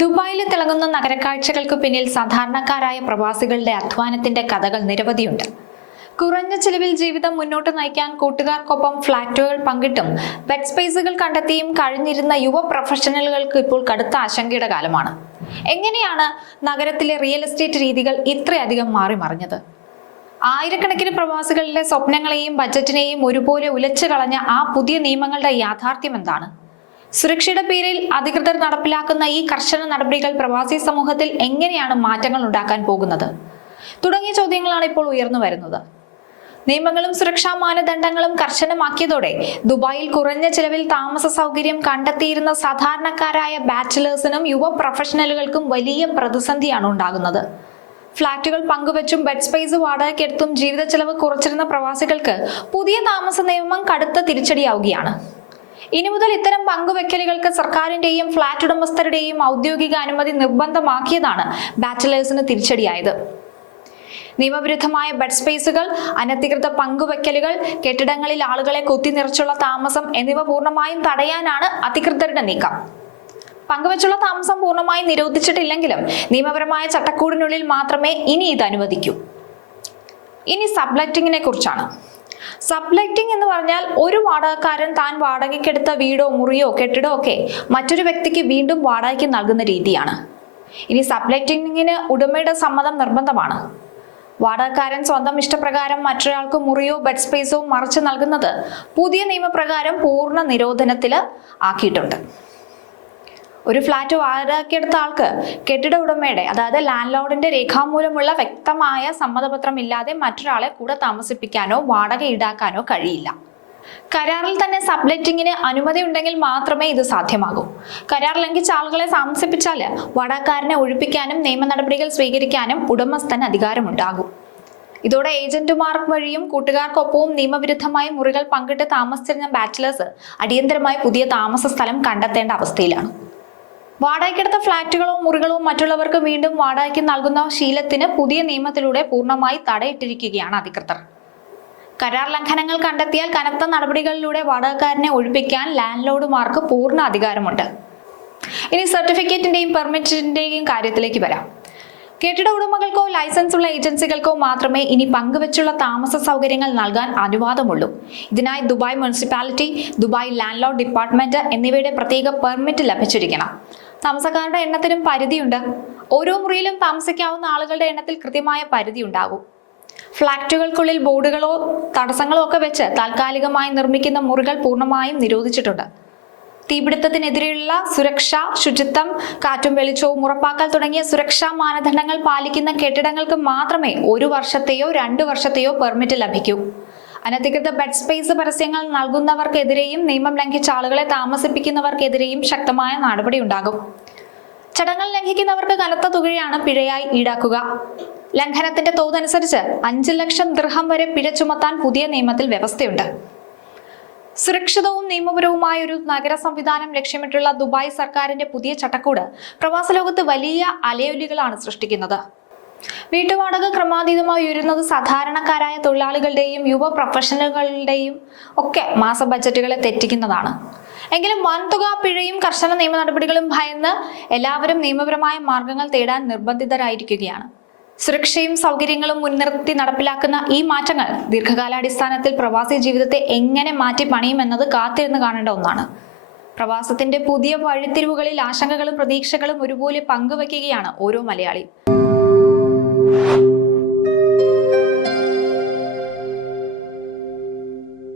ദുബായിൽ തിളങ്ങുന്ന നഗരക്കാഴ്ചകൾക്ക് പിന്നിൽ സാധാരണക്കാരായ പ്രവാസികളുടെ അധ്വാനത്തിന്റെ കഥകൾ നിരവധിയുണ്ട്. കുറഞ്ഞ ചിലവിൽ ജീവിതം മുന്നോട്ട് നയിക്കാൻ കൂട്ടുകാർക്കൊപ്പം ഫ്ളാറ്റുകൾ പങ്കിട്ടും ബെഡ് സ്പേസുകൾ കണ്ടെത്തിയും കഴിഞ്ഞിരുന്ന യുവ പ്രൊഫഷണലുകൾക്ക് ഇപ്പോൾ കടുത്ത ആശങ്കയുടെ കാലമാണ്. എങ്ങനെയാണ് നഗരത്തിലെ റിയൽ എസ്റ്റേറ്റ് രീതികൾ ഇത്രയധികം മാറി മറിഞ്ഞത്? ആയിരക്കണക്കിന് പ്രവാസികളുടെ സ്വപ്നങ്ങളെയും ബജറ്റിനെയും ഒരുപോലെ ഉലച്ചു കളഞ്ഞ ആ പുതിയ നിയമങ്ങളുടെ യാഥാർത്ഥ്യം എന്താണ്? സുരക്ഷയുടെ പേരിൽ അധികൃതർ നടപ്പിലാക്കുന്ന ഈ കർശന നടപടികൾ പ്രവാസി സമൂഹത്തിൽ എങ്ങനെയാണ് മാറ്റങ്ങൾ ഉണ്ടാക്കാൻ പോകുന്നത് തുടങ്ങിയ ചോദ്യങ്ങളാണ് ഇപ്പോൾ ഉയർന്നു വരുന്നത്. നിയമങ്ങളും സുരക്ഷാ മാനദണ്ഡങ്ങളും കർശനമാക്കിയതോടെ ദുബായിൽ കുറഞ്ഞ ചിലവിൽ താമസ സൗകര്യം കണ്ടെത്തിയിരുന്ന സാധാരണക്കാരായ ബാച്ചിലേഴ്സിനും യുവ പ്രൊഫഷണലുകൾക്കും വലിയ പ്രതിസന്ധിയാണ് ഉണ്ടാകുന്നത്. ഫ്ളാറ്റുകൾ പങ്കുവച്ചും ബെഡ് സ്പേസ് വാടകയ്ക്കെടുത്തും ജീവിത ചെലവ് കുറച്ചിരുന്ന പ്രവാസികൾക്ക് പുതിയ താമസ നിയമം കടുത്ത തിരിച്ചടിയാവുകയാണ്. ഇനി മുതൽ ഇത്തരം പങ്കുവെക്കലുകൾക്ക് സർക്കാരിന്റെയും ഫ്ളാറ്റ് ഉടമസ്ഥരുടെയും ഔദ്യോഗിക അനുമതി നിർബന്ധമാക്കിയതാണ് ബാച്ചിലേഴ്സിന് തിരിച്ചടിയായത്. നിയമവിരുദ്ധമായ ബെഡ് സ്പേസുകൾ, അനധികൃത പങ്കുവെക്കലുകൾ, കെട്ടിടങ്ങളിൽ ആളുകളെ കുത്തിനിറച്ചുള്ള താമസം എന്നിവ പൂർണ്ണമായും തടയാനാണ് അധികൃതരുടെ നീക്കം. പങ്കുവെച്ചുള്ള താമസം പൂർണ്ണമായി നിരോധിച്ചിട്ടില്ലെങ്കിലും നിയമപരമായ ചട്ടക്കൂടിനുള്ളിൽ മാത്രമേ ഇനി ഇത് അനുവദിക്കൂ. ഇനി സബ്ലെറ്റിങ്ങിനെ കുറിച്ചാണ്. സബ്ലെറ്റിംഗ് എന്ന് പറഞ്ഞാൽ ഒരു വാടകക്കാരൻ താൻ വാടകയ്ക്കെടുത്ത വീടോ മുറിയോ കെട്ടിടോ ഒക്കെ മറ്റൊരു വ്യക്തിക്ക് വീണ്ടും വാടകയ്ക്ക് നൽകുന്ന രീതിയാണ്. ഇനി സബ്ലെറ്റിംഗിന് ഉടമയുടെ സമ്മതം നിർബന്ധമാണ്. വാടകക്കാരൻ സ്വന്തം ഇഷ്ടപ്രകാരം മറ്റൊരാൾക്ക് മുറിയോ ബെഡ് സ്പേസോ മറിച്ച് നൽകുന്നത് പുതിയ നിയമപ്രകാരം പൂർണ്ണ നിരോധനത്തിൽ ആക്കിയിട്ടുണ്ട്. ഒരു ഫ്ളാറ്റ് വാടകയ്ക്കെടുത്ത ആൾക്ക് കെട്ടിട ഉടമയുടെ, അതായത് ലാൻഡ് ലോർഡിന്റെ രേഖാമൂലമുള്ള വ്യക്തമായ സമ്മതപത്രം ഇല്ലാതെ മറ്റൊരാളെ കൂടെ താമസിപ്പിക്കാനോ വാടക ഈടാക്കാനോ കഴിയില്ല. കരാറിൽ തന്നെ സബ്ലെറ്റിങ്ങിന് അനുമതി ഉണ്ടെങ്കിൽ മാത്രമേ ഇത് സാധ്യമാകൂ. കരാർ ലംഘിച്ച ആളുകളെ താമസിപ്പിച്ചാൽ വാടകക്കാരനെ ഒഴിപ്പിക്കാനും നിയമ നടപടികൾ സ്വീകരിക്കാനും ഉടമസ്ഥന് അധികാരമുണ്ടാകും. ഇതോടെ ഏജന്റുമാർ വഴിയും കൂട്ടുകാർക്കൊപ്പവും നിയമവിരുദ്ധമായി മുറികൾ പങ്കിട്ട് താമസിച്ചിരുന്ന ബാച്ചിലേഴ്സ് അടിയന്തരമായി പുതിയ താമസ സ്ഥലം കണ്ടെത്തേണ്ട അവസ്ഥയിലാണ്. വാടകയ്ക്കെടുത്ത ഫ്ളാറ്റുകളോ മുറികളോ മറ്റുള്ളവർക്ക് വീണ്ടും വാടകയ്ക്ക് നൽകുന്ന ശീലത്തിന് പുതിയ നിയമത്തിലൂടെ പൂർണ്ണമായി തടയിട്ടിരിക്കുകയാണ് അധികൃതർ. കരാർ ലംഘനങ്ങൾ കണ്ടെത്തിയാൽ കനത്ത നടപടികളിലൂടെ വാടകക്കാരനെ ഒഴിപ്പിക്കാൻ ലാൻഡ് ലോർഡുമാർക്ക് പൂർണ്ണ അധികാരമുണ്ട്. ഇനി സർട്ടിഫിക്കറ്റിന്റെയും പെർമിറ്റിന്റെയും കാര്യത്തിലേക്ക് വരാം. കെട്ടിട ഉടമകൾക്കോ ലൈസൻസ് ഉള്ള ഏജൻസികൾക്കോ മാത്രമേ ഇനി പങ്കുവെച്ചുള്ള താമസ സൗകര്യങ്ങൾ നൽകാൻ അനുവാദമുള്ളൂ. ഇതിനായി Dubai municipality, Dubai land Lord department എന്നിവയുടെ പ്രത്യേക പെർമിറ്റ് ലഭിച്ചിരിക്കണം. താമസക്കാരുടെ എണ്ണത്തിനും പരിധിയുണ്ട്. ഓരോ മുറിയിലും താമസിക്കാവുന്ന ആളുകളുടെ എണ്ണത്തിൽ കൃത്യമായ പരിധി ഉണ്ടാകും. ഫ്ളാറ്റുകൾക്കുള്ളിൽ ബോർഡുകളോ തടസ്സങ്ങളോ ഒക്കെ വെച്ച് താൽക്കാലികമായി നിർമ്മിക്കുന്ന മുറികൾ പൂർണ്ണമായും നിരോധിച്ചിട്ടുണ്ട്. തീപിടുത്തത്തിനെതിരെയുള്ള സുരക്ഷ, ശുചിത്വം, കാറ്റും വെളിച്ചവും ഉറപ്പാക്കൽ തുടങ്ങിയ സുരക്ഷാ മാനദണ്ഡങ്ങൾ പാലിക്കുന്ന കെട്ടിടങ്ങൾക്ക് മാത്രമേ 1 വർഷത്തെയോ 2 വർഷത്തെയോ പെർമിറ്റ് ലഭിക്കൂ. അനധികൃത ബെഡ് സ്പേസ് പരസ്യങ്ങൾ നൽകുന്നവർക്കെതിരെയും നിയമം ലംഘിച്ച ആളുകളെ താമസിപ്പിക്കുന്നവർക്കെതിരെയും ശക്തമായ നടപടി ഉണ്ടാകും. ചട്ടങ്ങൾ ലംഘിക്കുന്നവർക്ക് കനത്ത തുകയാണ് പിഴയായി ഈടാക്കുക. ലംഘനത്തിന്റെ തോതനുസരിച്ച് 5 ലക്ഷം ദിർഹം വരെ പിഴ ചുമത്താൻ പുതിയ നിയമത്തിൽ വ്യവസ്ഥയുണ്ട്. സുരക്ഷിതവും നിയമപരവുമായ ഒരു നഗര സംവിധാനം ലക്ഷ്യമിട്ടുള്ള ദുബായ് സർക്കാരിന്റെ പുതിയ ചട്ടക്കൂട് പ്രവാസ ലോകത്ത് വലിയ അലയൊലികളാണ് സൃഷ്ടിക്കുന്നത്. വീട്ടുവാടക ക്രമാതീതമായി ഉയരുന്നത് സാധാരണക്കാരായ തൊഴിലാളികളുടെയും യുവ പ്രൊഫഷണലുകളുടെയും ഒക്കെ മാസ ബജറ്റുകളെ തെറ്റിക്കുന്നതാണ്. എങ്കിലും വൻതുക പിഴയും കർശന നിയമ നടപടികളും ഭയന്ന് എല്ലാവരും നിയമപരമായ മാർഗങ്ങൾ തേടാൻ നിർബന്ധിതരായിരിക്കുകയാണ്. സുരക്ഷയും സൗകര്യങ്ങളും മുൻനിർത്തി നടപ്പിലാക്കുന്ന ഈ മാറ്റങ്ങൾ ദീർഘകാലാടിസ്ഥാനത്തിൽ പ്രവാസി ജീവിതത്തെ എങ്ങനെ മാറ്റി പണിയുമെന്നത് കാത്തിരുന്ന് കാണേണ്ട ഒന്നാണ്. പ്രവാസത്തിന്റെ പുതിയ വഴിത്തിരിവുകളിൽ ആശങ്കകളും പ്രതീക്ഷകളും ഒരുപോലെ പങ്കുവയ്ക്കുകയാണ് ഓരോ മലയാളിയും.